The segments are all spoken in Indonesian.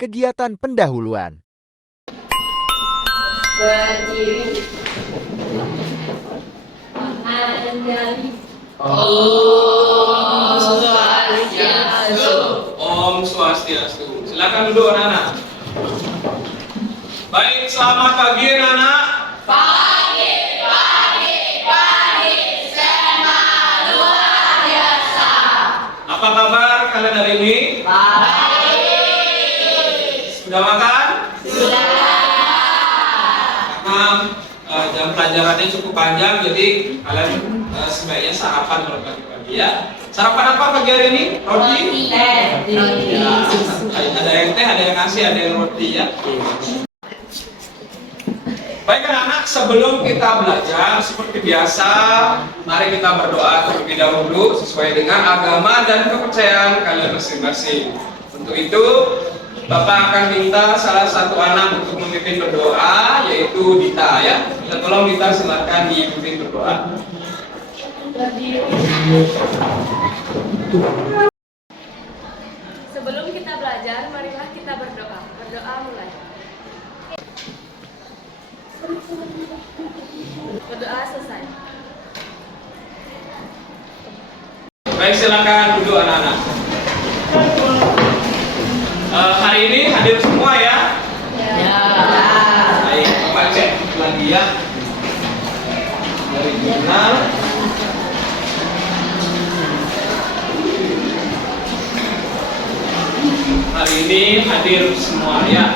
kegiatan pendahuluan. Berdiri. Menjadi. Om Swastiastu. Om Swastiastu. Silakan duduk anak-anak. Baik, selamat pagi anak-anak. Pagi. Semangat luar biasa. Apa kabar kalian hari ini? Baik. Sudah makan? Sudah. Karena jam pelajarannya cukup panjang, jadi kalian sebaiknya sarapan kalau pagi-pagi ya. Sarapan apa pagi hari ini? Roti? Roti. Ya, ada yang teh, ada yang nasi, ada yang roti ya. Baik anak-anak, sebelum kita belajar seperti biasa, mari kita berdoa terlebih dahulu sesuai dengan agama dan kepercayaan kalian masing-masing. Untuk itu, Bapak akan minta salah satu anak untuk memimpin berdoa, yaitu Dita ya. Kita tolong Dita, silakan dipimpin berdoa. Sebelum kita belajar, marilah kita berdoa. Berdoa mulai. Berdoa selesai. Baik, silakan duduk anak-anak. Hari ini hadir semua ya. Baik, Bapak cek lagi ya. Dari jurnal. Hari ini hadir semua ya.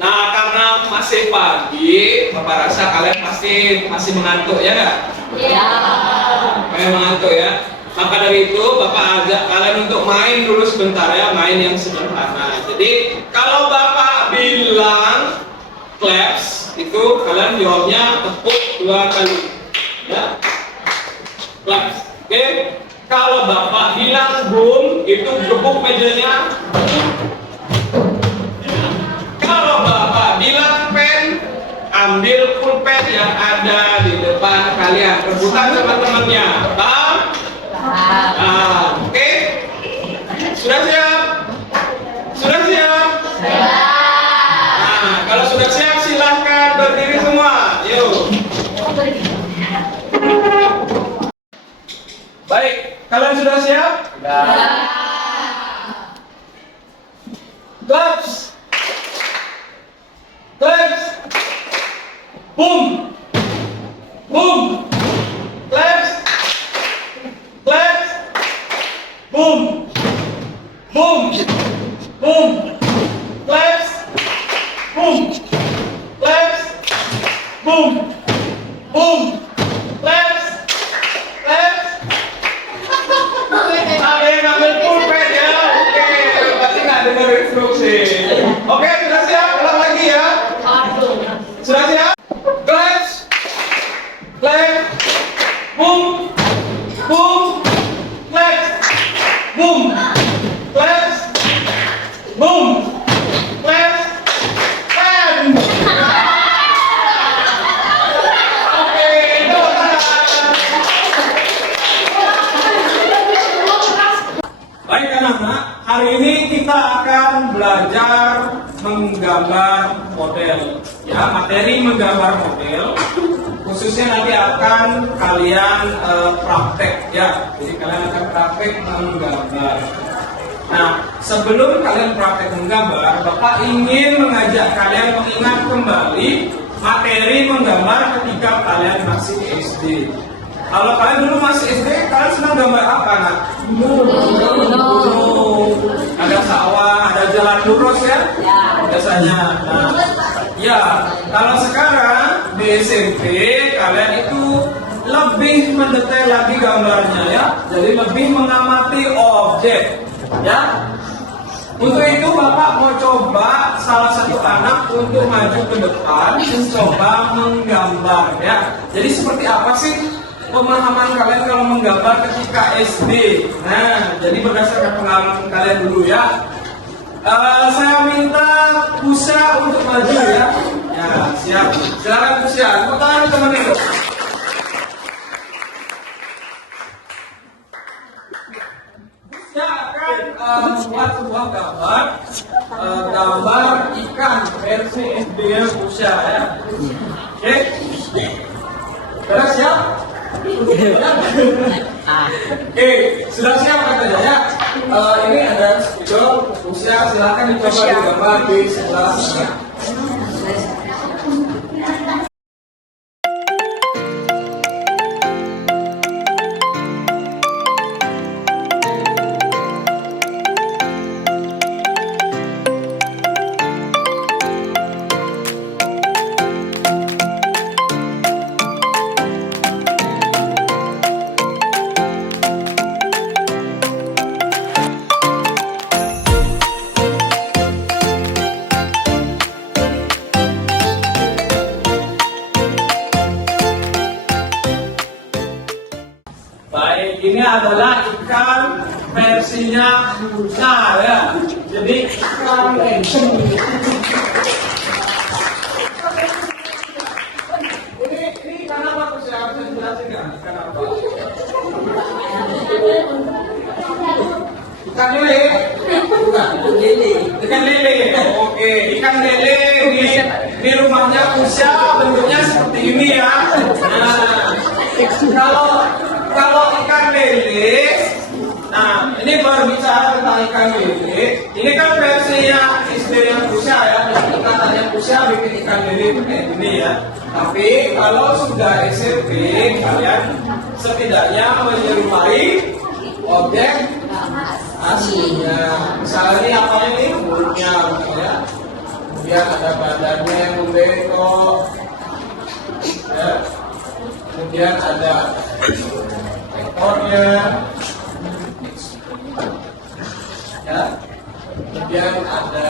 Nah, karena masih pagi, Bapak rasa kalian pasti masih mengantuk ya nggak? Ya. Kalian mengantuk ya. Maka dari itu Bapak ajak kalian untuk main dulu sebentar ya, main yang sederhana. Jadi kalau Bapak bilang claps, itu kalian jawabnya tepuk 2 kali ya. Claps. Oke. Kalau Bapak bilang boom, itu gebuk mejanya. Kalau Bapak bilang pen, ambil pulpen yang ada di depan kalian, rebutan sama temannya. Paham? Nah, oke. Sudah siap? Sudah siap? Nah, kalau sudah siap silahkan berdiri semua. Yuk. Baik, kalian sudah siap? Claps. Claps. Boom. Boom. Claps. Claps. Boom. Boom. Boom. Claps. Boom. Claps. Boom. Boom. Claps. Claps. Ada yang ngambil pulpen ya. Oke, pasti nggak dengar instruksi. Oke, sudah siap? Ulang lagi ya. Sudah siap? Claps. Clap. Boom. Boom. Claps. Boom. Claps. Boom. Claps. And. Oke, tepuk tangan. Baik anak-anak, hari ini kita akan belajar menggambar model. Ya, materi menggambar model. Khususnya nanti akan kalian praktek ya. Jadi kalian akan praktek menggambar. Nah, sebelum kalian praktek menggambar, Bapak ingin mengajak kalian mengingat kembali materi menggambar ketika kalian masih SD. Kalau kalian dulu masih SD, kalian senang gambar apa, nak? Gunung, ada sawah, ada jalan lurus ya? Biasanya. Nah, ya, kalau sekarang di SMP kalian itu lebih mendetail lagi gambarnya ya. Jadi lebih mengamati objek ya. Untuk itu Bapak mau coba salah satu anak untuk maju ke depan mencoba menggambar ya. Jadi seperti apa sih pemahaman kalian kalau menggambar ketika SD? Nah, jadi berdasarkan pengalaman kalian dulu ya. Saya minta Pusya untuk maju ya. Ya, siap. Silakan Pusya. Tepuk tangan teman-teman. membuat sebuah gambar ikan versi SD Pusya ya. Oke, sudah siap? Oke, sudah siap katanya ya. Ini ada spidol Pusya, silakan dicoba digambar di sebelah sana. Baik, ini adalah ikan versinya Pusya ya. Jadi ikan action. Ini ikan apa Pusya? Bisa dijelasin nggak? Ikan apa? Ikan lele? Bukan. Ikan lele. Oke, ikan lele di rumahnya Pusya bentuknya seperti ini ya. Nah, kalau ikan lele, nah ini berbicara tentang ikan lele. Ini kan versinya SD yang Pusya ya, katanya Pusya bikin ikan lele kayak gini ya. Tapi kalau sudah SMP, kalian setidaknya menyerupai objek aslinya. Misalnya ini apa ini? Mulutnya ya. Kemudian ada badannya yang membengkok. Ya. Kemudian ada ekornya, ya. Kemudian ada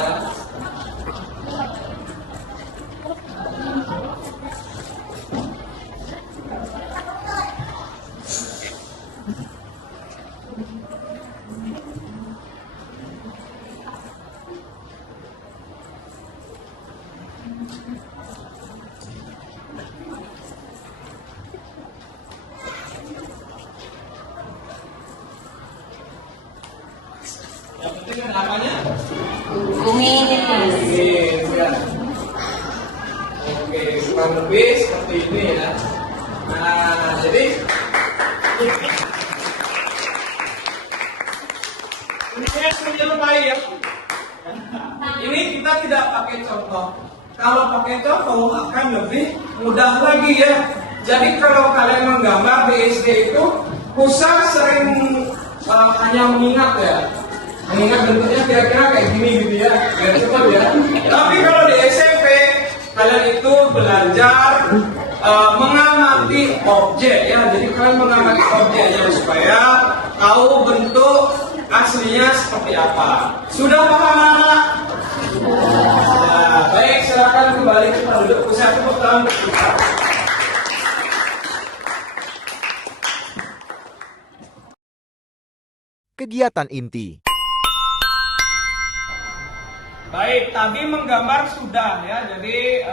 yang penting kan namanya Kumis. ya. Oke, kurang lebih seperti ini ya. Nah, jadi ini menyerupai ya. Ini kita tidak pakai contoh. Kalau pakai contoh akan lebih mudah lagi ya. Jadi kalau kalian menggambar di SD itu, Pusya sering hanya mengingat ya. Mengingat bentuknya kira-kira kayak gini gitu ya, biar cepat ya. Tapi kalau di SMP kalian itu belajar mengamati objek ya. Jadi kalian mengamati objeknya supaya tahu bentuk aslinya seperti apa. Sudah paham anak? Nah, baik, silakan kembali kita duduk. Pusya tepuk tangan untuk kita. Kegiatan inti. Baik, tadi menggambar sudah ya. Jadi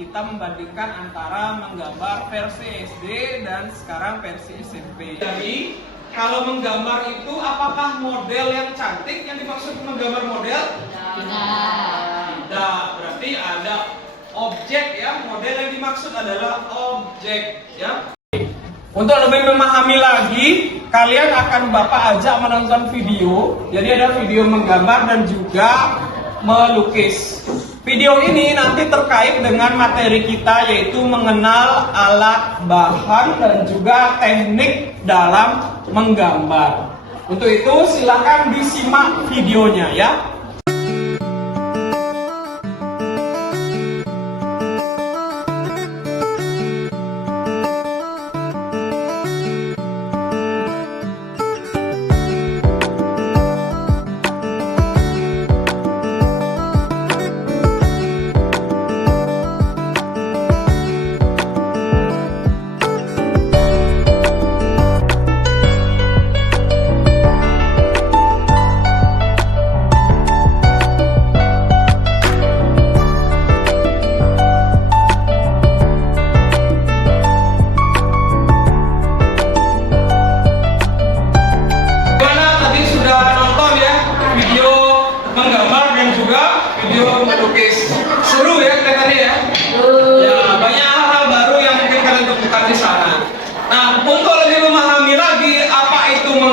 kita membandingkan antara menggambar versi SD dan sekarang versi SMP. Jadi kalau menggambar itu apakah model yang cantik yang dimaksud menggambar model? Tidak, berarti ada objek ya. Model yang dimaksud adalah objek ya. Untuk lebih memahami lagi, kalian akan Bapak ajak menonton video. Jadi ada video menggambar dan juga melukis. Video ini nanti terkait dengan materi kita, yaitu mengenal alat, bahan, dan juga teknik dalam menggambar. Untuk itu silakan disimak videonya ya.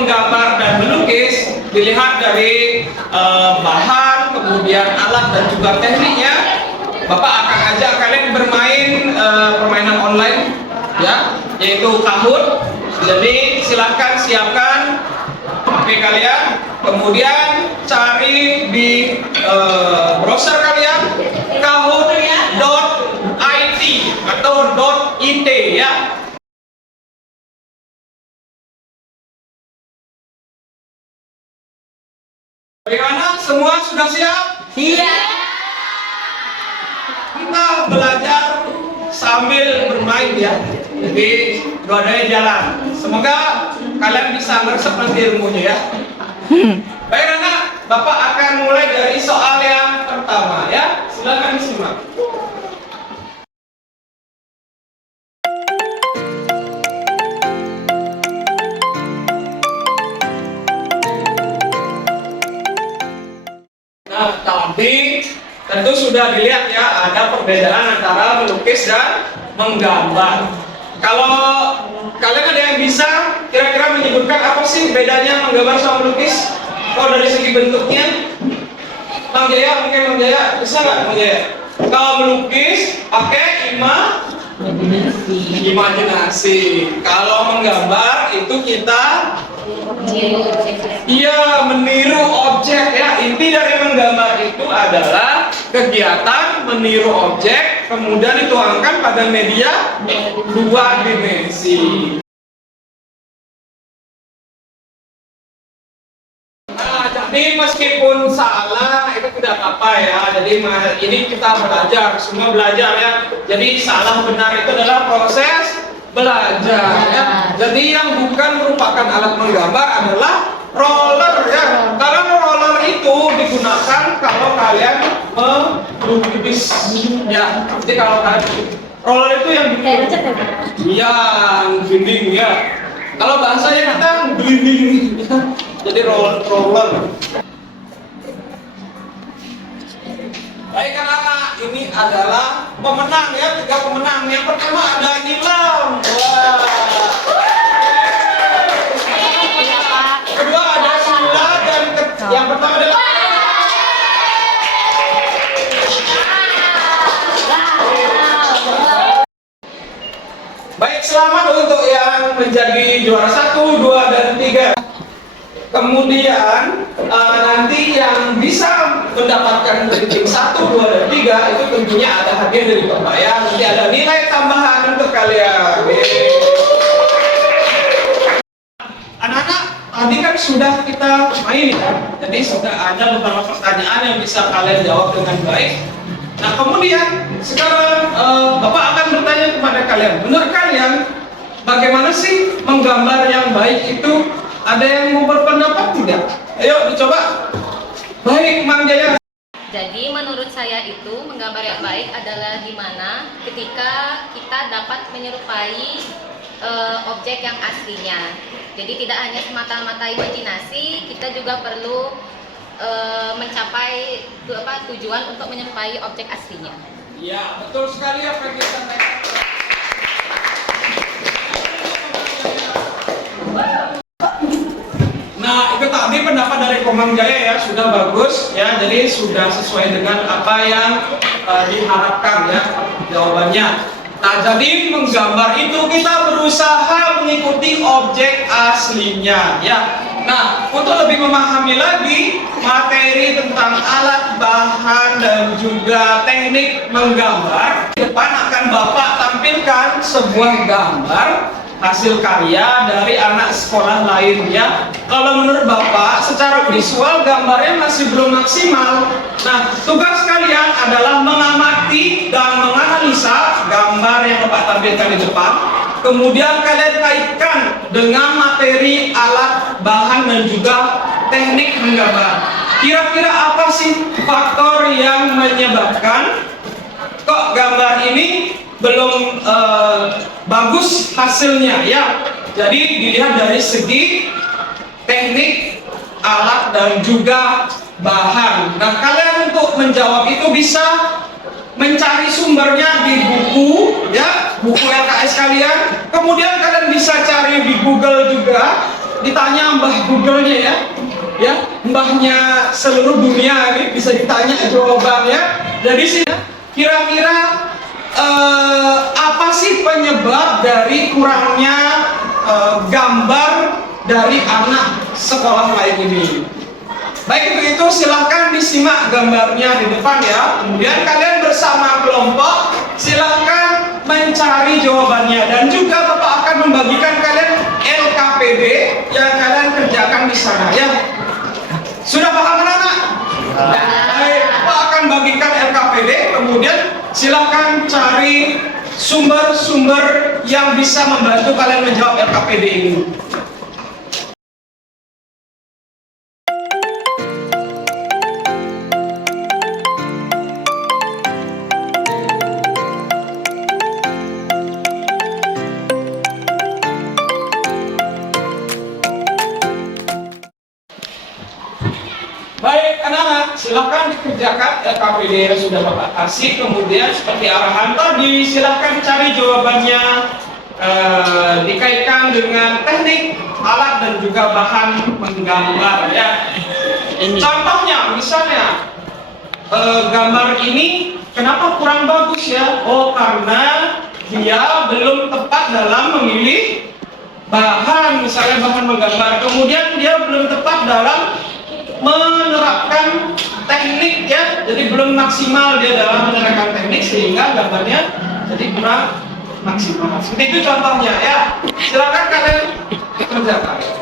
menggambar dan melukis dilihat dari bahan, kemudian alat dan juga tekniknya. Bapak akan ajak kalian bermain permainan online, ya, yaitu Kahoot. Jadi silakan siapkan HP kalian, kemudian cari di browser kalian kahoot.it atau .it ya. Bagaimana? Semua sudah siap? Iya. Kita belajar sambil bermain ya. Jadi dua-duanya jalan. Semoga kalian bisa meresap nanti ilmunya ya. Baik anak, Bapak akan mulai dari soal yang pertama ya. Silakan disimak. Nah, tadi tentu sudah dilihat ya, ada perbedaan antara melukis dan menggambar. Kalau kalian ada yang bisa kira-kira menyebutkan apa sih bedanya menggambar sama melukis? Kalau dari segi bentuknya, Bang Jaya, mungkin Bang Jaya bisa nggak Bang Jaya? Kalau melukis pakai imajinasi. Kalau menggambar itu kita meniru objek ya. Inti dari menggambar itu adalah kegiatan meniru objek kemudian dituangkan pada media dua dimensi. Nah, jadi meskipun salah itu tidak apa-apa ya. Jadi ini kita belajar, semua belajar ya. Jadi salah benar itu adalah proses belajar ya. Jadi yang bukan merupakan alat menggambar adalah roller ya. Karena roller itu digunakan kalau kalian melukis ya. Jadi kalau kalian roller itu yang grinding ya. Kalau bahasanya kita grinding ya. Jadi roller. Baik anak-anak, ini adalah pemenang ya, 3 pemenang. Yang pertama ada Nilam. Wah. Kedua ada Sila dan yang pertama adalah baik, selamat untuk yang menjadi juara 1, 2, dan 3. Kemudian nanti yang bisa mendapatkan dari tim 1, 2, dan 3 itu tentunya ada hadiah dari Bapak ya. Nanti ada nilai tambahan untuk kalian. Anak-anak, tadi kan sudah kita main ya. Jadi sudah ada beberapa pertanyaan yang bisa kalian jawab dengan baik. Nah kemudian sekarang Bapak akan bertanya kepada kalian. Menurut kalian bagaimana sih menggambar yang baik itu? Ada yang mau berpendapat tidak? Ayo dicoba. Baik, Mang Jaya. Jadi menurut saya itu menggambar yang baik adalah dimana ketika kita dapat menyerupai objek yang aslinya. Jadi tidak hanya semata-mata imajinasi, kita juga perlu mencapai tujuan untuk menyerupai objek aslinya. Ya, betul sekali apa yang disampaikan. Nah, itu tadi pendapat dari Komang Jaya ya, sudah bagus ya, jadi sudah sesuai dengan apa yang diharapkan ya jawabannya. Nah, jadi menggambar itu kita berusaha mengikuti objek aslinya ya. Nah, untuk lebih memahami lagi materi tentang alat, bahan, dan juga teknik menggambar, di depan akan Bapak tampilkan sebuah gambar hasil karya dari anak sekolah lainnya. Kalau menurut Bapak, secara visual gambarnya masih belum maksimal. Nah, tugas kalian adalah mengamati dan menganalisa gambar yang Bapak tampilkan di depan. Kemudian kalian kaitkan dengan materi, alat, bahan, dan juga teknik menggambar. Kira-kira apa sih faktor yang menyebabkan kok gambar ini belum bagus hasilnya ya? Jadi dilihat dari segi teknik, alat, dan juga bahan. Nah, kalian untuk menjawab itu bisa mencari sumbernya di buku ya, buku LKS kalian. Kemudian kalian bisa cari di Google juga ditanya mbah Google-nya ya, mbahnya seluruh dunia ini bisa ditanya jawabannya. Jadi sih, kira-kira apa sih penyebab dari kurangnya gambar dari anak sekolah lain ini? Baik itu silahkan disimak gambarnya di depan ya. Kemudian kalian bersama kelompok silahkan mencari jawabannya, dan juga Bapak akan membagikan kalian LKPD yang kalian kerjakan di sana ya. Sudah paham anak-anak? Baik, Bapak akan bagikan LKPD, kemudian silahkan cari sumber-sumber yang bisa membantu kalian menjawab LKPD ini. Baik anak-anak, silahkan dikerjakan LKPD yang sudah Bapak kasih. Kemudian seperti arahan tadi, silahkan cari jawabannya dikaitkan dengan teknik, alat, dan juga bahan menggambar ya. Contohnya, misalnya gambar ini kenapa kurang bagus ya? Oh, karena dia belum tepat dalam memilih bahan, misalnya bahan menggambar. Kemudian dia belum tepat dalam menerapkan teknik ya, jadi belum maksimal dia dalam menerapkan teknik, sehingga gambarnya jadi kurang maksimal. Seperti itu contohnya ya. Silakan kalian kerjakan.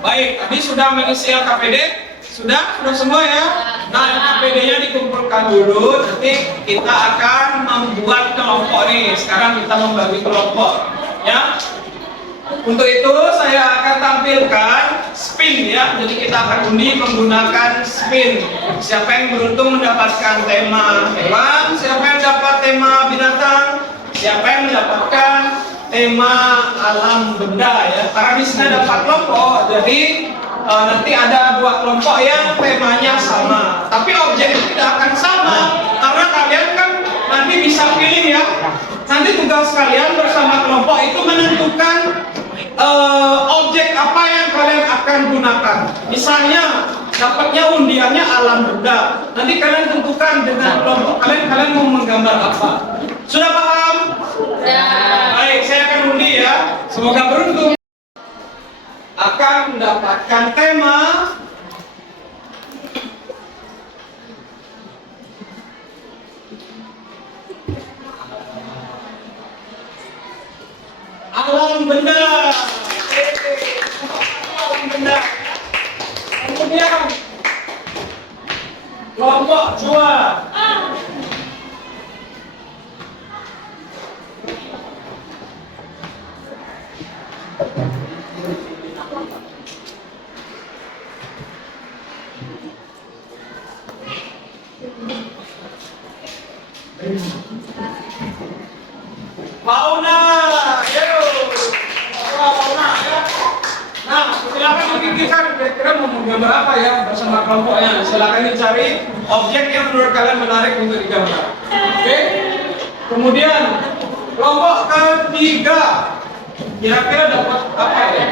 Baik, tadi sudah mengisi LKPD? Sudah semua ya? Nah, LKPD-nya dikumpulkan dulu, nanti kita akan membuat kelompok nih. Sekarang kita membagi kelompok ya. Untuk itu saya akan tampilkan spin ya. Jadi kita akan undi menggunakan spin. Siapa yang beruntung mendapatkan tema hewan, siapa yang dapat tema binatang, siapa yang mendapatkan tema alam benda ya. Karena di sini ada 4 kelompok, jadi nanti ada 2 kelompok yang temanya sama, tapi objeknya tidak akan sama karena kalian kan nanti bisa pilih ya. Nanti tugas kalian bersama kelompok itu menentukan objek apa yang kalian akan gunakan. Misalnya dapatnya undiannya alam benda, nanti kalian tentukan dengan kelompok kalian mau menggambar apa. Sudah paham? Ya. Baik, saya akan undi ya. Semoga beruntung. Akan mendapatkan tema alam benda. Alam benda. Kemudian kelompok 2. Fauna, yuk, fauna ya. Nah, silakan dipikirkan kira-kira mau menggambar apa ya bersama kelompoknya. Silakan dicari objek yang menurut kalian menarik untuk digambar. Oke. Kemudian kelompok ketiga, kira-kira dapat apa ya?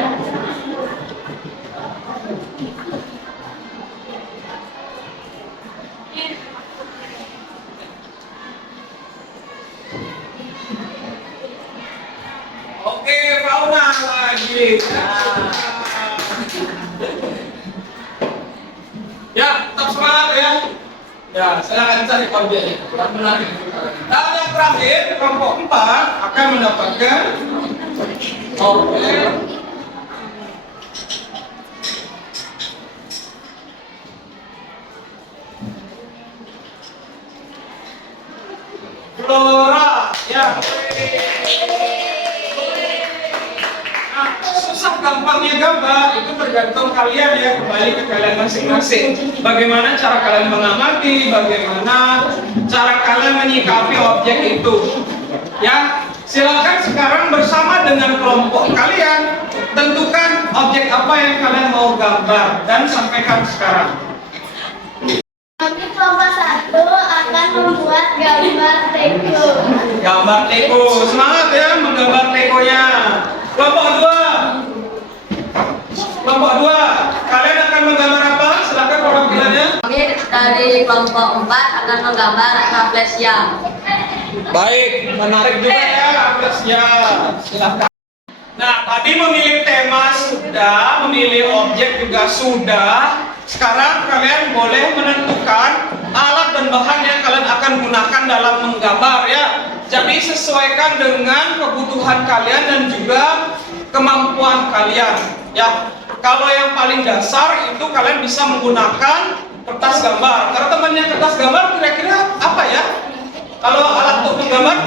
Oke, fauna lagi. Ya, semangat ya. Ya, silakan cari objeknya. Menarik. Dan yang terakhir, kelompok 4 akan mendapatkan objek flora ya. Nah, susah gampangnya gambar itu tergantung kalian ya, kembali ke kalian masing-masing. Bagaimana cara kalian mengamati, bagaimana cara kalian menyikapi objek itu. Ya, silakan sekarang bersama dengan kelompok kalian tentukan objek apa yang kalian mau gambar dan sampaikan sekarang. Kami kelompok 1 akan membuat gambar Lego. Gambar Lego, semangat ya menggambar Legonya. Kelompok 2, kalian akan menggambar apa? Silakan perwakilannya. Kami dari kelompok 4 akan menggambar rafflesia. Baik, menarik juga ya rafflesia. Silakan. Nah, tadi memilih tema sudah, memilih objek juga sudah. Sekarang kalian boleh menentukan alat dan bahan yang kalian akan gunakan dalam menggambar ya. Jadi sesuaikan dengan kebutuhan kalian dan juga kemampuan kalian ya. Kalau yang paling dasar itu kalian bisa menggunakan kertas gambar. Karena temannya kertas gambar kira-kira apa ya? Kalau alat untuk menggambar?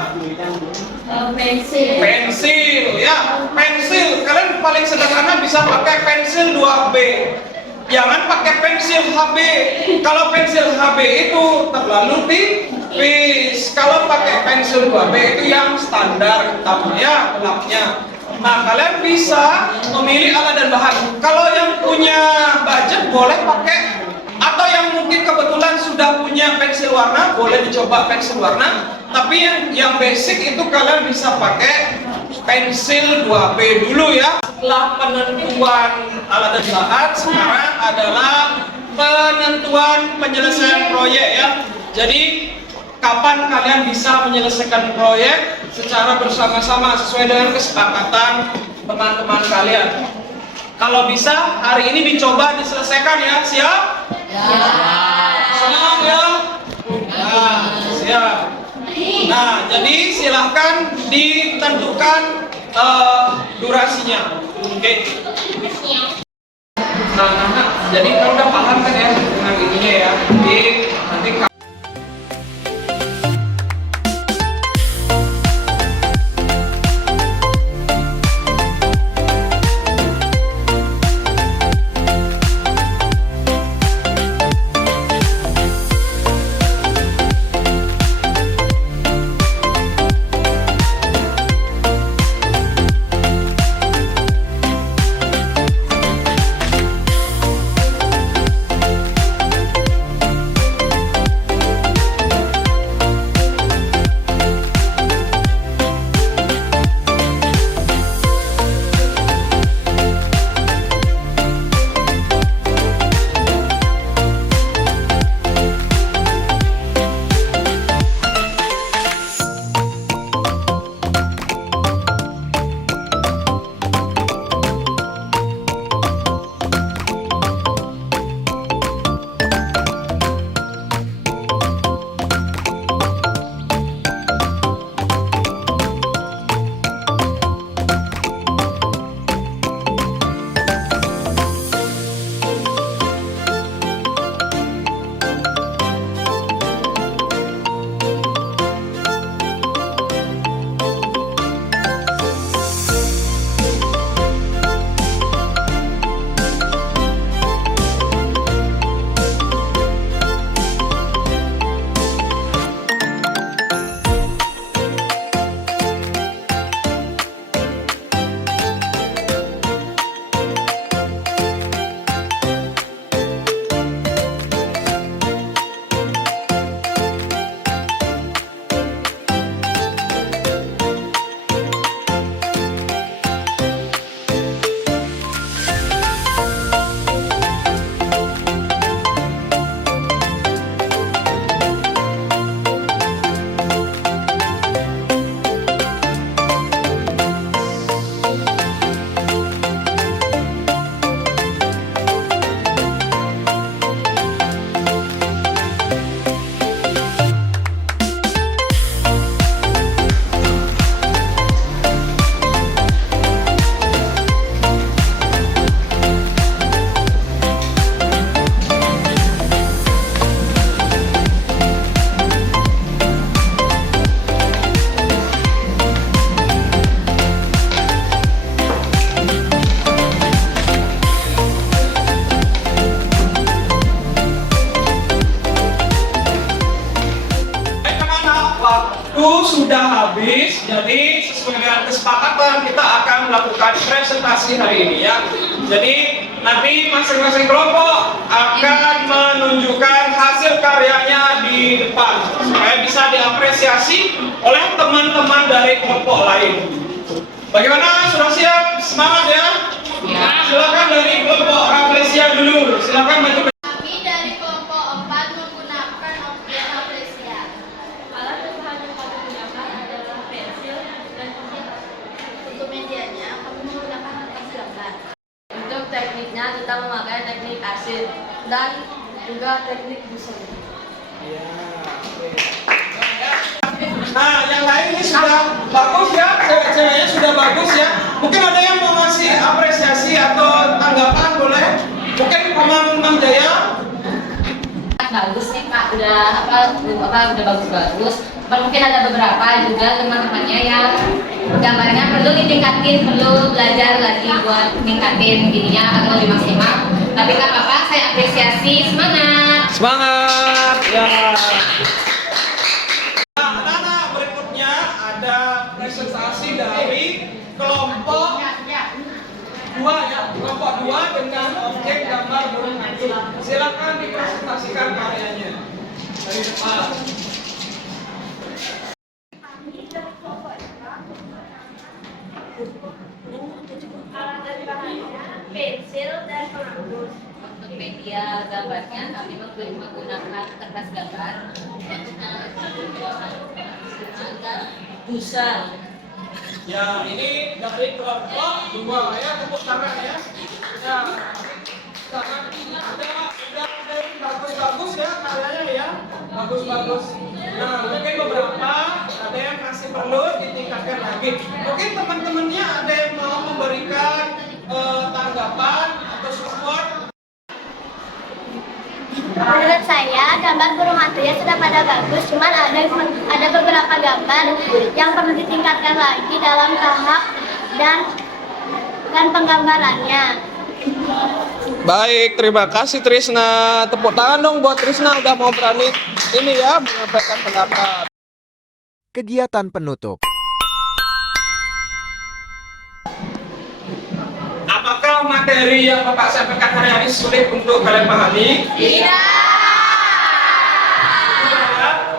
Pensil ya. Pensil kalian paling sederhana bisa pakai pensil 2B. Jangan pakai pensil HB. Kalau pensil HB itu terlalu tipis. Kalau pakai pensil 2B itu yang standar hitamnya, gelapnya. Nah, kalian bisa memilih alat dan bahan. Kalau yang punya budget boleh pakai, atau yang mungkin kebetulan sudah punya pensil warna boleh dicoba pensil warna. Tapi yang basic itu kalian bisa pakai pensil 2B dulu ya. Setelah penentuan alat dan bahan, sekarang adalah penentuan penyelesaian proyek ya. Jadi kapan kalian bisa menyelesaikan proyek secara bersama-sama sesuai dengan kesepakatan teman-teman kalian. Kalau bisa hari ini dicoba diselesaikan ya, siap? Ya. Senang ya? Nah, siap. Nah, jadi silahkan ditentukan durasinya. Oke. Nah, jadi kalau udah paham kan ya dengan ininya ya. Jadi nanti waktu sudah habis, jadi sesuai dengan kesepakatan kita akan melakukan presentasi hari ini ya. Jadi nanti masing-masing kelompok akan menunjukkan hasil karyanya di depan supaya bisa diapresiasi oleh teman-teman dari kelompok lain. Bagaimana? Sudah siap? Semangat ya? Silakan dari kelompok Rafflesia dulu. Silakan maju. Kami dari kelompok 4 menggunakan objek Rafflesia. Alat bahan yang kami gunakan adalah pensil dan pena. Untuk medianya, kami menggunakan kertas gambar. Untuk tekniknya kita memakai teknik asid dan juga teknik busur. Nah, yang lain ini sudah bagus ya, cewek-ceweknya sudah bagus ya. Mungkin ada yang mau ngasih apresiasi atau tanggapan boleh? Mungkin Mang Jaya. Bagus nih Pak, udah udah bagus-bagus. Mungkin ada beberapa juga teman-temannya yang gambarnya perlu ditingkatin, perlu belajar lagi buat tingkatin gininya agar lebih maksimal. Tapi nggak apa-apa, saya apresiasi, semangat. Semangat ya. Nah, anak-anak berikutnya ada presentasi dari kelompok 2 ya, kelompok 2 dengan objek gambar burung hantu. Silakan dipresentasikan karyanya dari depan. Alat dan bahannya pensil dan penghapus. Untuk media gambarnya kami menggunakan kertas gambar Busa. Ya, ini dari kelompok 2 ya, tepuk tangan ya. Ya, tangan udah bagus-bagus ya karyanya ya, bagus-bagus. Nah, mungkin beberapa ada yang masih perlu ditingkatkan lagi. Mungkin teman-temannya ada yang mau memberikan tanggapan atau support. Menurut saya, gambar burung hantunya sudah pada bagus, cuman ada beberapa gambar yang perlu ditingkatkan lagi dalam tahap dan penggambarannya. Baik, terima kasih Trisna. Tepuk tangan dong buat Trisna udah mau berani ini ya menyampaikan pendapat. Kegiatan penutup. Apakah materi yang Bapak sampaikan hari ini sulit untuk kalian pahami? Tidak.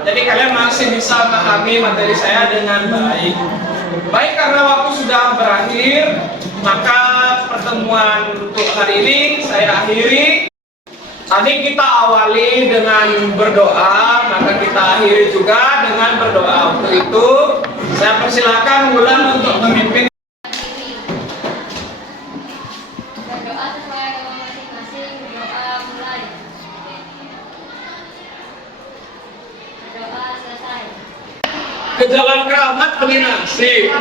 Jadi kalian masih bisa memahami materi saya dengan baik. Baik, karena waktu sudah berakhir, maka pertemuan untuk hari ini saya akhiri. Tadi kita awali dengan berdoa, maka kita akhiri juga dengan berdoa. Untuk itu, saya persilakan Wulan untuk memimpin. Berdoa sesuai agama masing-masing. Doa mulai. Doa selesai. Ke jalan keramat Pelinasih.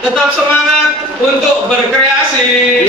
Tetap semangat untuk berkreasi.